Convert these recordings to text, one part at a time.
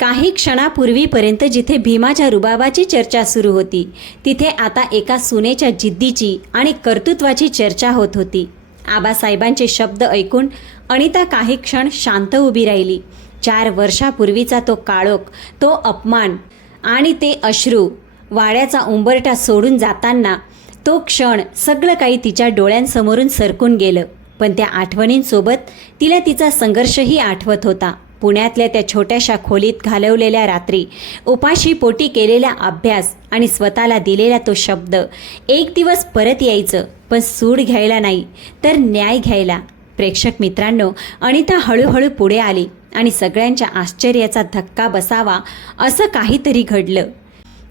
काही क्षणापूर्वीपर्यंत जिथे भीमाच्या रुबाबाची चर्चा सुरू होती, तिथे आता एका सुनेच्या जिद्दीची आणि कर्तृत्वाची चर्चा होत होती. आबासाहेबांचे शब्द ऐकून अनिता काही क्षण शांत उभी राहिली. 4 वर्षापूर्वीचा तो काळोख, तो अपमान आणि ते अश्रू, वाड्याचा उंबरठा सोडून जाताना तो क्षण, सगळं काही तिच्या डोळ्यांसमोरून सरकून गेलं. पण त्या आठवणींसोबत तिला तिचा संघर्षही आठवत होता. पुण्यातल्या त्या छोट्याशा खोलीत घालवलेल्या रात्री, उपाशी पोटी केलेला अभ्यास आणि स्वतःला दिलेला तो शब्द, एक दिवस परत यायचं, पण सूड घ्यायला नाही तर न्याय घ्यायला. प्रेक्षक मित्रांनो, अनिता हळूहळू पुढे आली आणि सगळ्यांच्या आश्चर्याचा धक्का बसावा असं काहीतरी घडलं.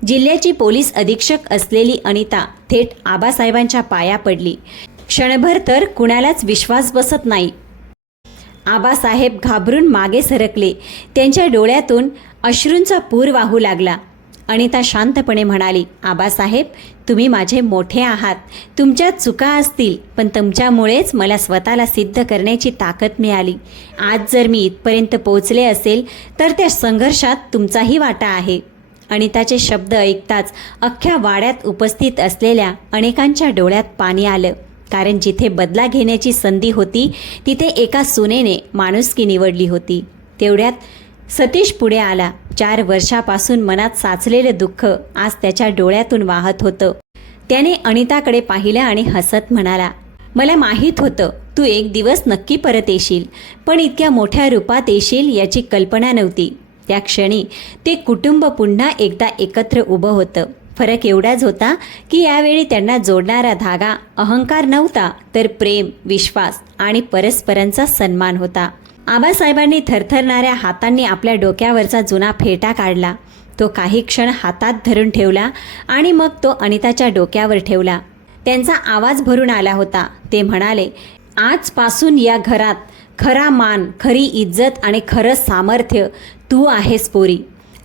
जिल्ह्याची पोलीस अधीक्षक असलेली अनिता थेट आबासाहेबांच्या पाया पडली. क्षणभर तर कुणालाच विश्वास बसत नाही. आबासाहेब घाबरून मागे सरकले. त्यांच्या डोळ्यातून अश्रूंचा पूर वाहू लागला. अनिता शांतपणे म्हणाली, आबासाहेब, तुम्ही माझे मोठे आहात. तुमच्यात चुका असतील, पण तुमच्यामुळेच मला स्वतःला सिद्ध करण्याची ताकद मिळाली. आज जर मी इथपर्यंत पोहोचले असेल तर त्या संघर्षात तुमचाही वाटा आहे. अनिताचे शब्द ऐकताच अख्ख्या वाड्यात उपस्थित असलेल्या अनेकांच्या डोळ्यात पाणी आलं. कारण जिथे बदला घेण्याची संधी होती, तिथे एका सुनेने माणुसकी निवडली होती. तेवढ्यात सतीश पुढे आला. 4 वर्षापासून मनात साचलेलं दुःख आज त्याच्या डोळ्यातून वाहत होतं. त्याने अनिताकडे पाहिलं आणि हसत म्हणाला, मला माहीत होतं तू एक दिवस नक्की परत येशील, पण इतक्या मोठ्या रूपात येशील याची कल्पना नव्हती. त्या क्षणी ते कुटुंब पुन्हा एकदा एकत्र उभं होतं. फरक एवढाच होता की यावेळी त्यांना जोडणारा धागा अहंकार नव्हता, तर प्रेम, विश्वास आणि परस्परांचा सन्मान होता. आबासाहेबांनी थरथरणाऱ्या हातांनी आपल्या डोक्यावरचा जुना फेटा काढला. तो काही क्षण हातात धरून ठेवला आणि मग तो अनिताच्या डोक्यावर ठेवला. त्यांचा आवाज भरून आला होता. ते म्हणाले, आजपासून या घरात खरा मान, खरी इज्जत आणि खरं सामर्थ्य तू आहेस पोरी.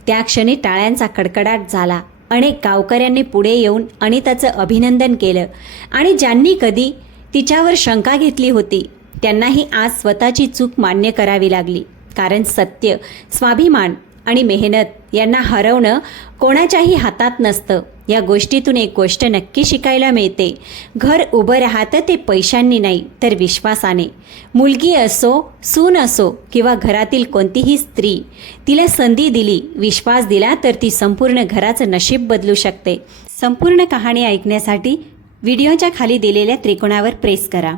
त्या क्षणी टाळ्यांचा कडकडाट झाला. अनेक गावकऱ्यांनी पुढे येऊन अनिताचं अभिनंदन केलं आणि ज्यांनी कधी तिच्यावर शंका घेतली होती त्यांनाही आज स्वतःची चूक मान्य करावी लागली. कारण सत्य, स्वाभिमान आणि मेहनत यांना हरवणं कोणाच्याही हातात नसतं. या गोष्टीतून एक गोष्ट नक्की शिकायला मिळते, घर उभं राहतं ते पैशांनी नाही तर विश्वासाने. मुलगी असो, सून असो किंवा घरातील कोणतीही स्त्री, तिला संधी दिली, विश्वास दिला तर ती संपूर्ण घराचं नशीब बदलू शकते. संपूर्ण कहाणी ऐकण्यासाठी व्हिडिओच्या खाली दिलेल्या त्रिकोणावर प्रेस करा.